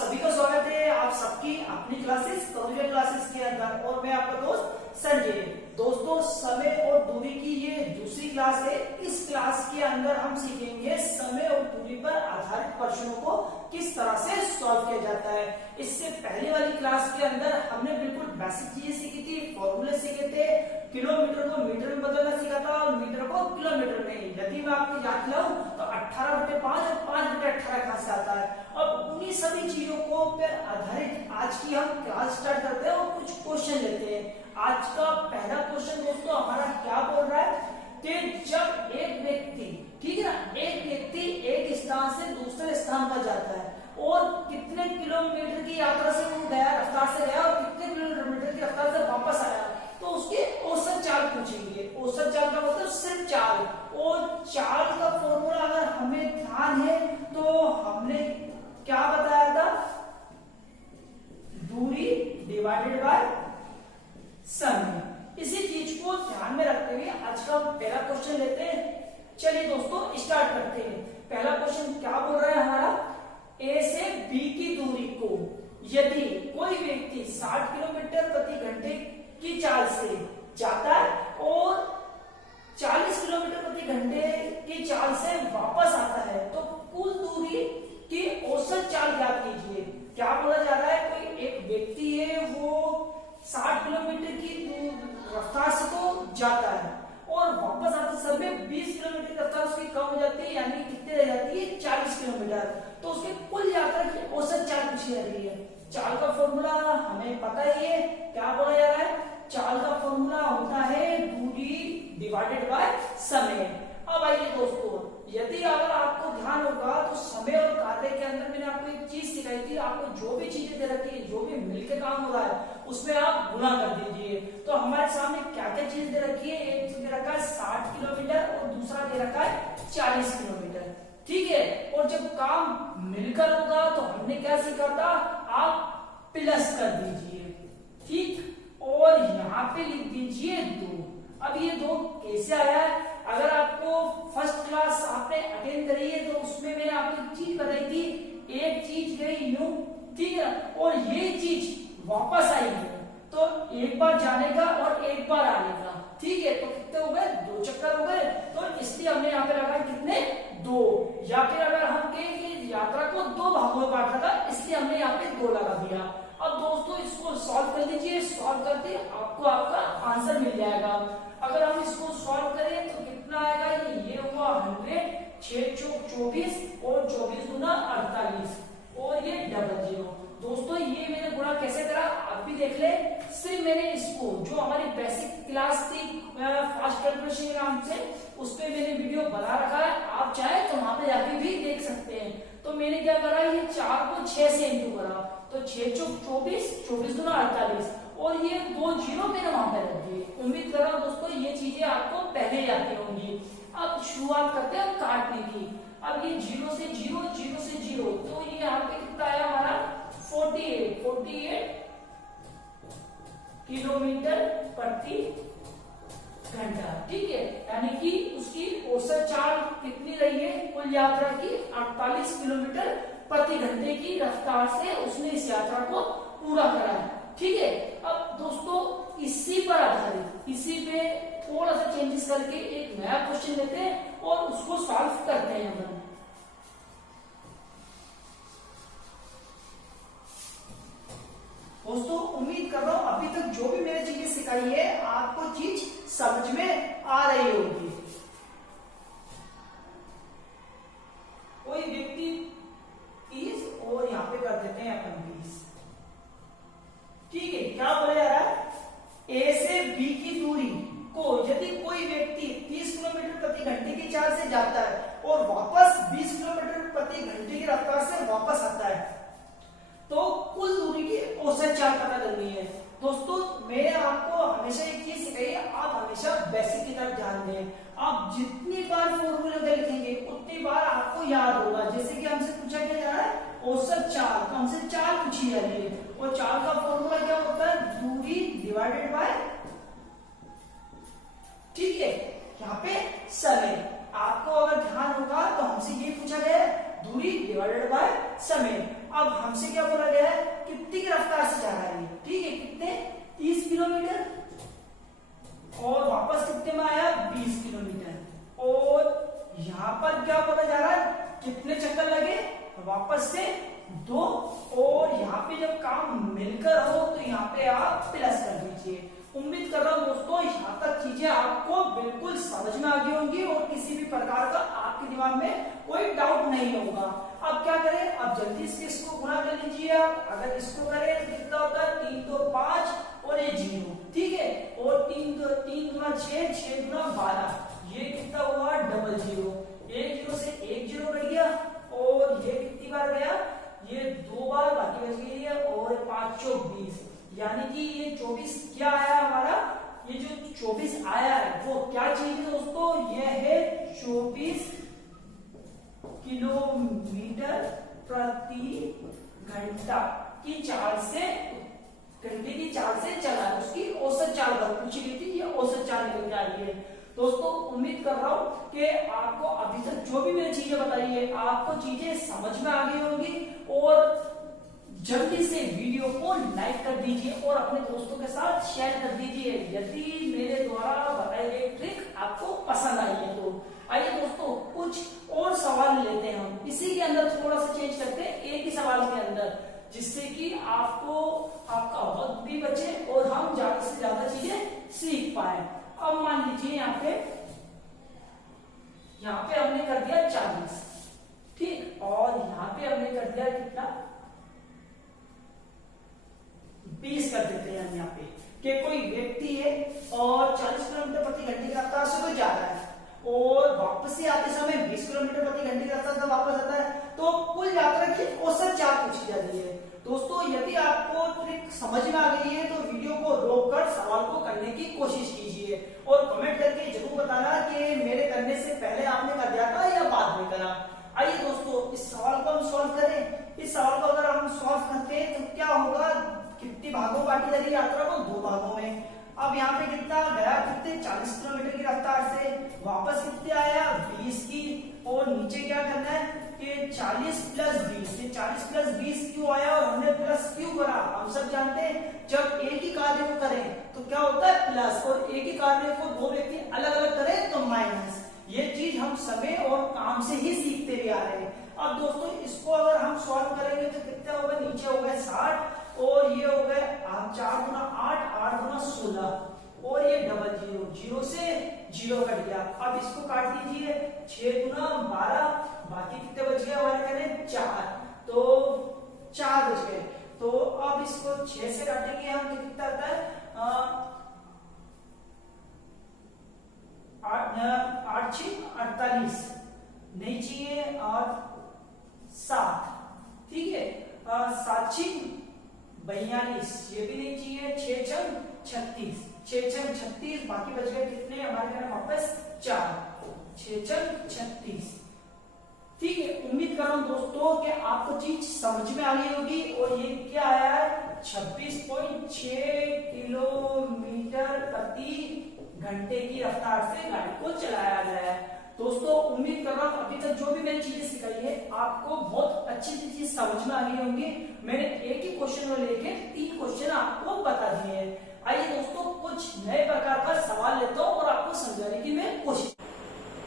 सभी का स्वागत है आप सबकी अपनी क्लासेस कंप्यूटर क्लासेस के अंदर और मैं आपका दोस्त संजय। दोस्तों, समय और दूरी की ये दूसरी क्लास है। इस क्लास के अंदर हम सीखेंगे समय और दूरी पर आधारित प्रश्नों को किस तरह से सॉल्व किया जाता है। इससे पहले वाली क्लास के अंदर हमने बिल्कुल बेसिक चीजें सीखी थी, फॉर्मूले सीखे थे, किलोमीटर को मीटर में बदलना सीखा था और मीटर को किलोमीटर में। यदि मैं आपको याद दिलाऊं तो 18/5 और 5/18 कहां से आता है। अब उन्हीं सभी चीजों को पर आधारित आज की हम क्लास स्टार्ट करते हैं और कुछ क्वेश्चन लेते हैं। आज का पहला क्वेश्चन दोस्तों हमारा क्या बोल रहा है कि जब एक व्यक्ति, ठीक है ना, एक व्यक्ति एक स्थान से दूसरे स्थान पर जाता है और कितने किलोमीटर की यात्रा से वो गया, रफ्तार से गया और कितने किलोमीटर की रफ्तार से वापस आया, तो उसके औसत चाल पूछेंगे। औसत चाल का मतलब सिर्फ चाल, और चाल का फॉर्मूला अगर हमें ध्यान है तो हमने क्या बताया था, दूरी डिवाइडेड बाय समय। इसी चीज को ध्यान में रखते हुए आज का पहला क्वेश्चन लेते हैं। चलिए दोस्तों स्टार्ट करते हैं। पहला क्वेश्चन क्या बोल रहा है हमारा, ए से बी की दूरी को यदि कोई व्यक्ति 60 किलोमीटर प्रति घंटे की चाल से जाता है और 40 किलोमीटर प्रति घंटे की चाल से वापस आता है तो कुल दूरी की औसत चाल ज्ञात कीजिए। क्या बोला जा रहा है, कोई एक व्यक्ति है वो 60 किलोमीटर की रफ्तार से तो जाता है और वापस आते समय 20 किलोमीटर की रफ्तार उसकी कम हो जाती है, यानी कितने रह जाती है, 40 किलोमीटर। तो उसके कुल यात्रा की औसत चाल पूछी जा रही है। चाल का फॉर्मूला हमें पता ही है, क्या बोला जा रहा है, चाल का फॉर्मूला होता है दूरी डिवाइडेड बाय समय। अब आइए दोस्तों, यदि अगर आपको ध्यान होगा तो समय और कार्य के अंदर मैंने आपको एक चीज सिखाई थी, आपको जो भी चीजें दे रखी है, जो भी मिलकर काम हो रहा है उसमें आप गुणा कर दीजिए। तो हमारे सामने क्या क्या चीज दे रखी है, एक चीज दे रखा है 60 किलोमीटर और दूसरा दे रखा है 40 किलोमीटर, ठीक है। और जब काम मिलकर होगा तो हमने क्या सीखा था, आप प्लस कर दीजिए, ठीक, और यहाँ पे लिख दीजिए 2। अब ये 2 कैसे आया है, अगर आपको फर्स्ट क्लास आपने अटेंड करी है तो उसमें मैंने आपको एक चीज बताई थी, एक चीज गई यूं, ठीक है, और ये चीज वापस आई है तो एक बार जाने का और एक बार आने का, ठीक है। तो कितने हो गए, 2 चक्कर हो गए, तो इसलिए हमने यहाँ पे लगा कितने, 2। या फिर अगर हम कहें कि यात्रा को 2 भागों में बांटा था इसलिए हमने यहाँ पे 2 लगा दिया। अब दोस्तों इसको सॉल्व कर लीजिए, सॉल्व करके आपको आपका आंसर मिल जाएगा। अगर हम इसको सॉल्व करें तो कितना आएगा, ये हुआ 100, 6 चौक 24 और 24 गुना 48 और ये 00। दोस्तों ये मैंने गुणा कैसे करा आप भी देख ले। सिर्फ मैंने इसको, जो हमारी बेसिक क्लास थी फास्ट कैलकुलेशन के नाम से, उस पे मैंने वीडियो बना रखा है, आप चाहे तो वहां पे जाके भी देख सकते हैं। तो मैंने क्या करा, ये 4 को 6 से इंटू करा तो 6 चौक 24, 24 गुना 48 और ये 2 जीरो मैंने वहां पे रख दिए। उम्मीद कर रहा हूं दोस्तों ये चीजें आपको पहले ही आती होंगी। अब शुरुआत करते हैं काटने की। अब ये 0 से 0, 0 से 0, तो ये यहाँ पे कितना आया हमारा 48 किलोमीटर प्रति घंटा, ठीक है। यानी कि उसकी औसत चाल कितनी रही है, कुल यात्रा की 48 किलोमीटर प्रति घंटे की रफ्तार से उसने इस यात्रा को पूरा करा है, ठीक है। अब दोस्तों इसी पर आधारित, इसी पे थोड़ा सा चेंजेस करके एक नया क्वेश्चन लेते हैं और उसको सॉल्व करते हैं हम। दोस्तों उम्मीद कर रहा हूं अभी तक जो भी मैंने चीजें सिखाई है आपको चीज समझ में आ रही होगी। कोई व्यक्ति 30 और यहाँ पे कर देते हैं अपन 20, ठीक है। क्या बोला जा रहा है, ए से बी की दूरी को यदि कोई व्यक्ति 30 किलोमीटर प्रति घंटे की चाल से जाता है और वापस 20 किलोमीटर प्रति घंटे की रफ्तार से वापस आता है तो कुल दूरी की औसत चाल पता करनी है। दोस्तों मैंने आपको हमेशा एक चीज सिखाई है, आप हमेशा बेसिक की तरफ ध्यान दें। आप जितनी बार फॉर्मूले लिखेंगे उतनी बार आपको याद होगा। जैसे कि हमसे पूछा क्या जा रहा है, औसत चाल, तो हमसे चाल पूछी जा रही है और चाल का फॉर्मूला क्या होता है, दूरी डिवाइडेड बाय, ठीक है, यहाँ पे समय। आपको अगर ध्यान होगा तो हमसे ये पूछा गया है दूरी डिवाइडेड बाय समय। अब हमसे क्या बोला गया है, कितनी की रफ्तार से जा रहा है, ठीक है, कितने 30 किलोमीटर, और वापस कितने में आया 20 किलोमीटर। और यहां पर क्या बोला जा रहा है, कितने चक्कर लगे, वापस से 2, और यहाँ पे जब काम मिलकर हो तो यहाँ पे आप प्लस कर दीजिए। उम्मीद कर रहा हूँ दोस्तों यहाँ तक चीजें आपको बिल्कुल समझ में आ गई होंगी और किसी भी प्रकार का आपके दिमाग में कोई डाउट नहीं होगा। अब क्या करें, अब जल्दी से इसको गुणा कर लीजिए आप। अगर इसको करें तो कितना होता है, 3 2 5 और ये 0, ठीक है, और 3 गुना 6, 6 गुना 12, ये कितना हुआ डबल 0, एक 0 से एक 0 कट गया, और ये कितनी बार गया, ये 2 बार, बाकी बच गई है, और 5 चौक 20, यानी कि ये 24 क्या आया हमारा, ये जो 24 आया है वो क्या चीज है दोस्तों, ये है 24 किलोमीटर प्रति घंटा की चाल से, घंटे की चाल से चला है, उसकी औसत चाल पूछी गई थी, ये औसत चाल निकल के आई है। दोस्तों उम्मीद कर रहा हूं कि आपको अभी तक जो भी मैंने चीजें बताई है आपको चीजें समझ में आ गई होंगी, और जल्दी से वीडियो को लाइक कर दीजिए और अपने दोस्तों के साथ शेयर कर दीजिए यदि मेरे द्वारा बताए गए ट्रिक आपको पसंद आई है तो। आइए दोस्तों कुछ और सवाल लेते हैं हम, इसी के अंदर थोड़ा सा चेंज करते हैं एक ही सवाल के अंदर, जिससे कि आपको आपका वक्त भी बचे और हम ज्यादा से ज्यादा चीजें सीख पाए। अब मान लीजिए यहाँ पे हमने कर दिया 40, ठीक, और यहाँ पे हमने कर दिया कितना 20 कर देते हैं हम यहाँ पे, कि कोई व्यक्ति है और 40 किलोमीटर प्रति घंटे की रफ्तार से कोई जा रहा है और वापस से आते समय 20 किलोमीटर प्रति घंटे की रफ्तार से वापस आता है, तो कुल यात्रा की औसत चाल पूछी जाती है। दोस्तों यदि आपको ट्रिक समझ में आ गई है तो वीडियो को रोककर सवाल को करने की कोशिश कीजिए और कमेंट करके जरूर बताना कि मेरे करने से पहले आपने कर दिया था या बाद में करा। आइए दोस्तों इस सवाल को हम सॉल्व करें। इस सवाल को अगर हम सॉल्व करते हैं तो क्या होगा, कितने भागों बांटी जा रही यात्रा को, 2 भागों में। अब यहाँ पे कितना गया, कितने 40 किलोमीटर की रफ्तार से, वापस कितने आया 20 की, और नीचे क्या करना है कि 40 प्लस 20, ये 40 प्लस 20 क्यों आया और हमने प्लस क्यों करा, हम सब जानते हैं जब एक ही कार्य को करें तो क्या होता है प्लस, और एक ही कार्य को 2 व्यक्ति अलग अलग करें तो माइनस। ये चीज हम समय और काम से ही सीखते भी आ रहे हैं। अब दोस्तों इसको अगर हम सॉल्व करेंगे तो कितना होगा, नीचे हो गए 60 और ये हो गए 4 गुना 8, 8 गुना 16, और ये डबल 0, 0 से 0 कट गया। अब इसको काट दीजिए, 6 गुना 12, बाकी कितने बच गए हमारे करें 4, तो 4 बच गए। तो अब इसको 6 से काटेंगे हम तो कितना आता है 8 6 48, नहीं चाहिए, और 7, ठीक है, 7 6 42, ये भी नहीं चाहिए, 6 6 36, 6 6 36, बाकी बच गए कितने हमारे घर वापस 4, 6 6 36, ठीक है। उम्मीद कर रहा हूं दोस्तों कि आपको चीज समझ में आ गई होगी। और ये क्या आया है 26.6 किलोमीटर प्रति घंटे की रफ्तार से गाड़ी को चलाया गया है। दोस्तों उम्मीद कर रहा हूं अभी तक जो भी मैंने चीजें सिखाई है आपको बहुत अच्छी चीज समझ में आ गई होंगी। मैंने एक ही क्वेश्चन को लेके 3 क्वेश्चन आपको बता दिए हैं। आइए दोस्तों कुछ नए प्रकार का सवाल लेता हूं और आपको समझाने की मैं कोशिश।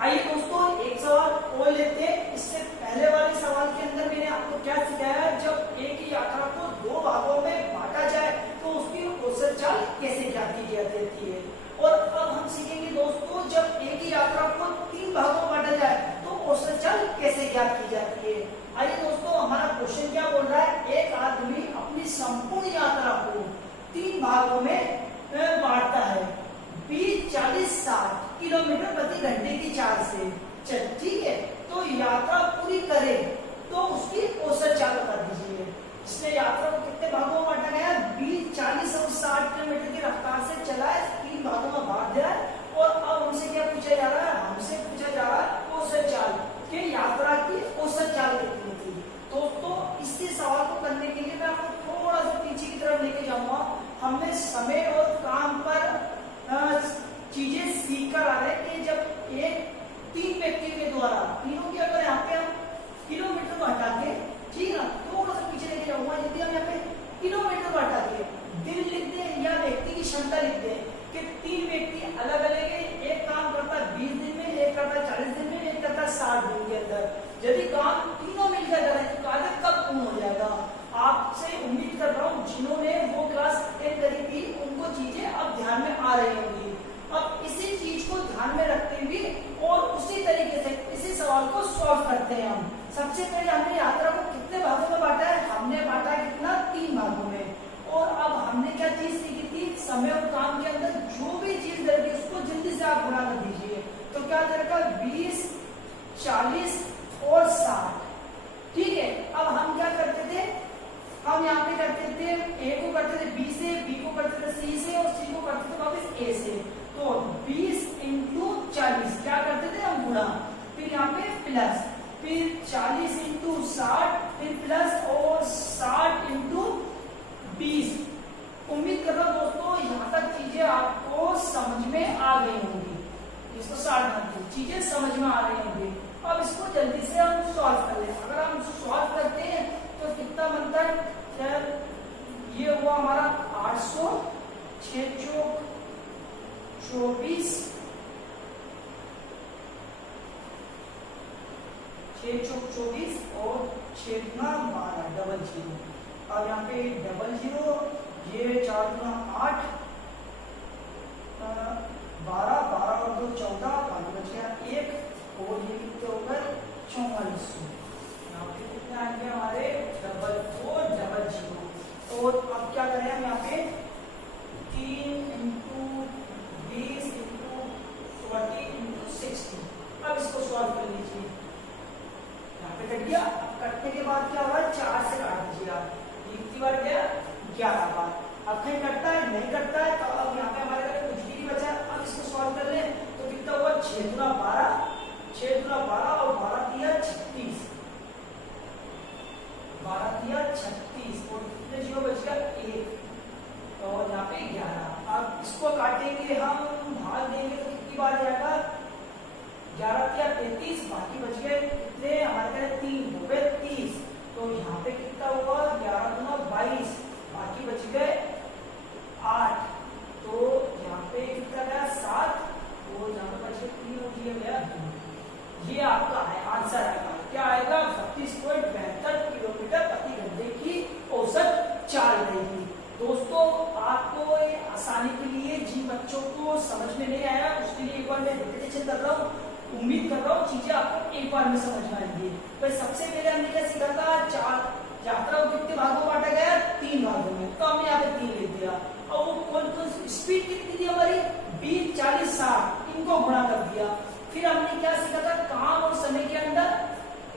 आइए दोस्तों एक सवाल और लेते हैं। इससे पहले वाले सवाल के अंदर मैंने आपको क्या सिखाया, जब एक ही यात्रा को 2 भागों में बांटा जाए तो उसकी औसत चाल कैसे ज्ञात की जाती है। और अब हम सीखेंगे दोस्तों जब एक ही यात्रा को 3 भागों में बांटा जाए तो औसत चाल कैसे ज्ञात की जाती है। आइए दोस्तों हमारा क्वेश्चन क्या बोल रहा है, एक आदमी अपनी संपूर्ण यात्रा को 3 भागों में बांटता है 20 40 60 किलोमीटर प्रति घंटे की चाल से, ठीक है। तो यात्रा पूरी करे तो सबसे पहले हमने यात्रा को कितने भागों में बांटा है, हमने बांटा है कितना, 3 भागों में। और अब हमने क्या चीज सीखी थी, समय और काम के अंदर जो भी चीज रहेगी उसको जल्दी से आप गुणा कर दीजिए। तो क्या करेगा, 20, 40 और 60। ठीक है, अब हम क्या करते थे, हम यहाँ पे करते थे ए को करते थे बी से, बी को करते थे सी से और सी को करते थे वापस ए से। तो 20 इंटू 40 क्या करते थे हम, गुणा, फिर यहाँ पे प्लस, फिर 40 इंटू 60, फिर प्लस और 60 इंटू 20। उम्मीद कर रहा हूं दोस्तों यहाँ तक चीजें आपको समझ में आ गई होंगी। इसको 60 चीजें समझ में आ रही होंगी। अब इसको जल्दी से हम सॉल्व कर लें। अगर हम सॉल्व करते हैं तो कितना बनता है, ये हुआ हमारा 800, 6 चौक 24, 6 चौक 24 और 6 गुना 12, डबल 0। अब यहाँ पे डबल 0, ये 4 गुना 8, 12, 12 और 2 14, बाकी बच गया 1 और ये कितने हो गए 4400। यहाँ पे कितने आएंगे हमारे, डबल 4 डबल 0। और अब क्या करें हम यहाँ पे 3 इंटू 20 इंटू 40 इंटू 60। अब इसको सॉल्व कर लीजिए। यहाँ पे कट गया। अब कटने के बाद क्या होगा, 4 से काट दीजिए आप, कितनी बार गया, 11 बार। अब कहीं कटता है, नहीं कटता है, तो अब यहाँ पे हमारे घर कुछ भी नहीं बचा। अब इसको सॉल्व कर ले तो कितना हुआ, 6 गुना 12, 6 गुना 12 और 12 दिया 36, 12 दिया 36 और कितने 0 बच गया 1, तो यहाँ पे 11। अब इसको काटेंगे हम, भाग देंगे तो कितनी बार जाएगा, 11 दिया 33, बाकी बच गए कितने हमारे घर 3 हो गए 30। तो यहाँ पे कितना हुआ, 11 गुना 22, बाकी बच गए 8। तो यहाँ पे कितना गया 7, तो यहाँ पे बच गए 3 और ये गया 2। ये आपका है आंसर आएगा, क्या आएगा, 32.72 किलोमीटर प्रति घंटे की औसत चाल रहेगी। दोस्तों आपको ये आसानी के लिए जिन बच्चों को समझ में नहीं आया उसके लिए एक बार मैं रिपीटेशन कर रहा हूँ। उम्मीद कर रहा हूँ चीजें आपको एक बार में समझ में आएंगी। तो सबसे पहले हमने क्या सीखा था, यात्रा को कितने भागों में बांटा गया, 3 भागों में। तो हमने यहाँ पे 3 लिख दिया। और वो कौन कौन स्पीड कितनी थी हमारी, 20, 40, 60, इनको गुणा कर दिया। फिर हमने क्या सीखा था, काम और समय के अंदर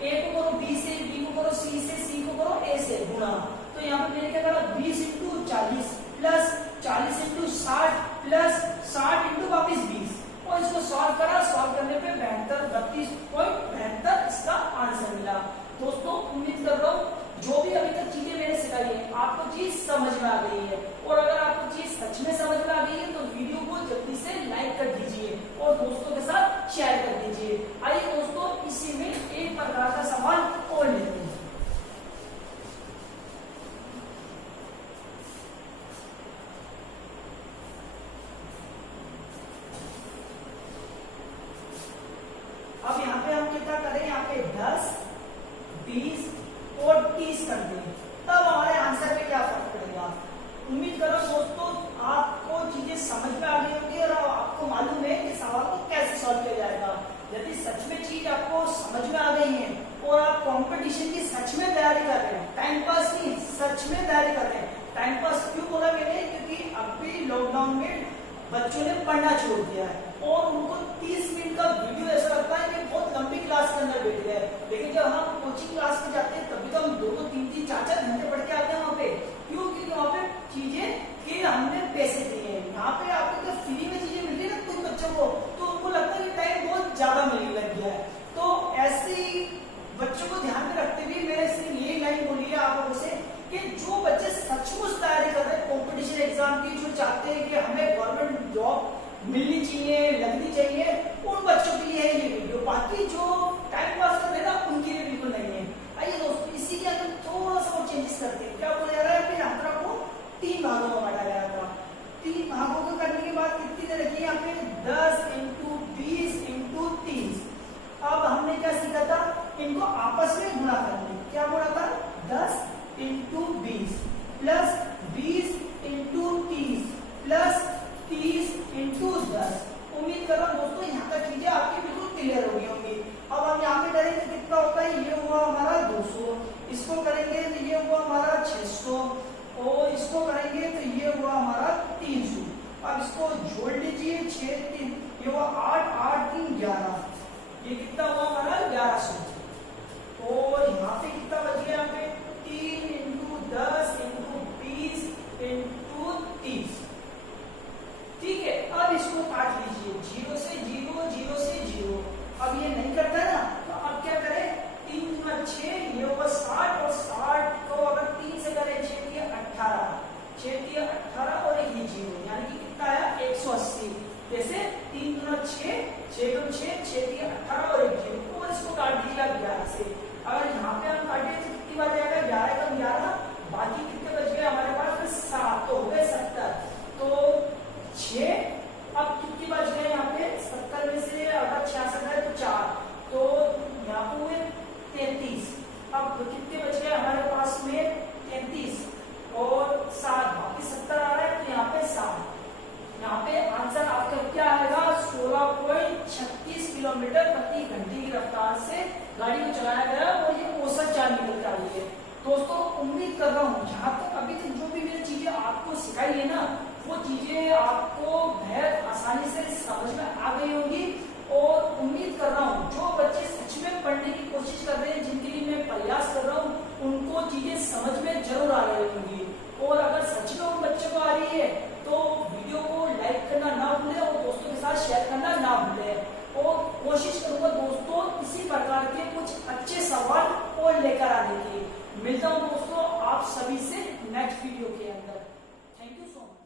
ए को करो बी से, बी को करो सी से, सी को करो ए से गुणा। तो यहाँ पे मैंने क्या करा, 20 into 40 plus 40 into 60 plus 60 into वापिस 20 और इसको सॉल्व करा। सॉल्व करने पे 32.72 इसका आंसर मिला। दोस्तों उम्मीद कर रहा हूँ जो भी अभी तक चीजें मैंने सिखाई है आपको चीज समझ में आ गई है। और अगर आपको चीज सच में समझ में आ गई है तो वीडियो को जल्दी से लाइक कर दीजिए और दोस्तों के साथ शेयर कर दीजिए। आइए दोस्तों इसी में एक प्रकार का सवाल और लेते हैं। अब यहाँ पे हम कितना करें, यहाँ पे 10, 20 और 30 कर दें, तब हमारे आंसर पे क्या फर्क पड़ेगा। उम्मीद करो दोस्तों आपको चीजें समझ में आ गई होंगी और आपको मालूम है कि सवाल को कैसे सॉल्व किया जाएगा। यदि सच में चीज आपको समझ में आ गई है और आप कंपटीशन की सच में तैयारी कर रहे हैं, टाइम पास नहीं सच में तैयारी कर रहे हैं। टाइम पास क्यों बोला मैंने, क्योंकि अभी लॉकडाउन में बच्चों ने पढ़ना छोड़ दिया है और उनको 30 मिनट का वीडियो ऐसा लगता है कि बहुत लंबी क्लास के अंदर बैठ गए। लेकिन जब हम कोचिंग क्लास में जाते हैं तभी तो हम 2-2, 3-3, 4-4 घंटे पढ़ के आते हैं वहाँ पे। क्यों, क्योंकि वहाँ पे चीजें के हमने पैसे दिए हैं। यहाँ पे आपको जब फ्री में चीजें मिल रही है ना कुछ बच्चों को, तो उनको लगता है कि टाइम बहुत ज्यादा मिलने लग गया है। तो ऐसे बच्चों को ध्यान में रखते हुए मैंने सिर्फ यही लाइन बोली है आप लोगों से कि जो बच्चे सचमुच तैयारी कर रहे हैं कॉम्पिटिशन एग्जाम की, जो चाहते हैं कि हमें गवर्नमेंट जॉब मिलनी चाहिए, लगनी चाहिए, उन बच्चों के लिए है ये वीडियो। बाकी जो टाइम पास कर रहे हैं ना उनके लिए बिल्कुल नहीं है। आइए दोस्तों इसी के अंदर थोड़ा सा और चेंजेस करते हैं। क्या बोला जा रहा है कि यात्रा को 3 भागों में बांटा गया था। 3 भागों को करने के बाद कितनी देर रखी, यहाँ पे 10 इंटू 20 इंटू 30। अब हमने क्या सीखा था, इनको आपस में गुणा करना। क्या बोला था, 10 into 20 plus 20 into 30 plus 30 into 10। उम्मीद कर रहा हूँ दोस्तों यहाँ तक चीजें आपकी बिल्कुल क्लियर हो गई होंगी। अब हम यहाँ पे करेंगे कितना होता है, ये हुआ हमारा इसको करेंगे तो ये हुआ हमारा 600 और इसको करेंगे तो ये हुआ हमारा 300। अब इसको जोड़ लीजिए 6 3 ये हुआ 8 8 3 11, ये कितना हुआ हमारा 1100। और यहाँ पे कितना बच गया, यहाँ पे 3 इंटू 10 इंटू 20 इंटू 30। ठीक है, अब इसको काट लीजिए 0 से 0 0 से 0। अब ये नहीं करता है ना, तो अब क्या करें, 3 गुना 6 ये हुआ 60 और 60 को अगर 3 से करें 6 3 18, 6 3 18 और ये 0 यानी कि कितना आया 180। जैसे 3 गुना 6 6 गुना 6 6 3 18 और 1 0 और इसको काट दीजिएगा 11 से। अगर यहाँ पे हम काटे तो कितनी बार जाएगा, 11 कम 11, बाकी कितने बच गए हमारे पास 7, तो हो गए 70। तो 6 अब कितनी बच गए यहाँ पे, 70 में से अगर 66 है तो 4, तो यहाँ पे हुए 33। अब कितने बच गए हमारे पास में 33 और 7, बाकी 70 आ रहा है तो यहाँ पे 7। यहाँ पे आंसर आपका क्या आएगा, 16.36 किलोमीटर प्रति घंटे की रफ्तार से गाड़ी को चलाया गया और ये औसत चाल निकल कर आई है। दोस्तों उम्मीद कर रहा हूँ जहाँ तक अभी तक जो भी मैंने चीजें आपको सिखाई है ना, वो चीजें आपको बेहद आसानी से समझ में आ गई होगी। और उम्मीद कर रहा हूँ जो बच्चे सच में पढ़ने की कोशिश कर रहे हैं, जिनके लिए मैं प्रयास कर रहा हूँ, उनको चीजें समझ में जरूर आ रही होंगी। और अगर सच में उन बच्चों को आ रही है तो वीडियो को लाइक करना ना भूले और दोस्तों के साथ शेयर करना ना भूले। और कोशिश करूंगा दोस्तों इसी प्रकार के कुछ अच्छे सवाल और लेकर आने की। मिलता हूँ दोस्तों आप सभी से नेक्स्ट वीडियो के अंदर। Thank you so much.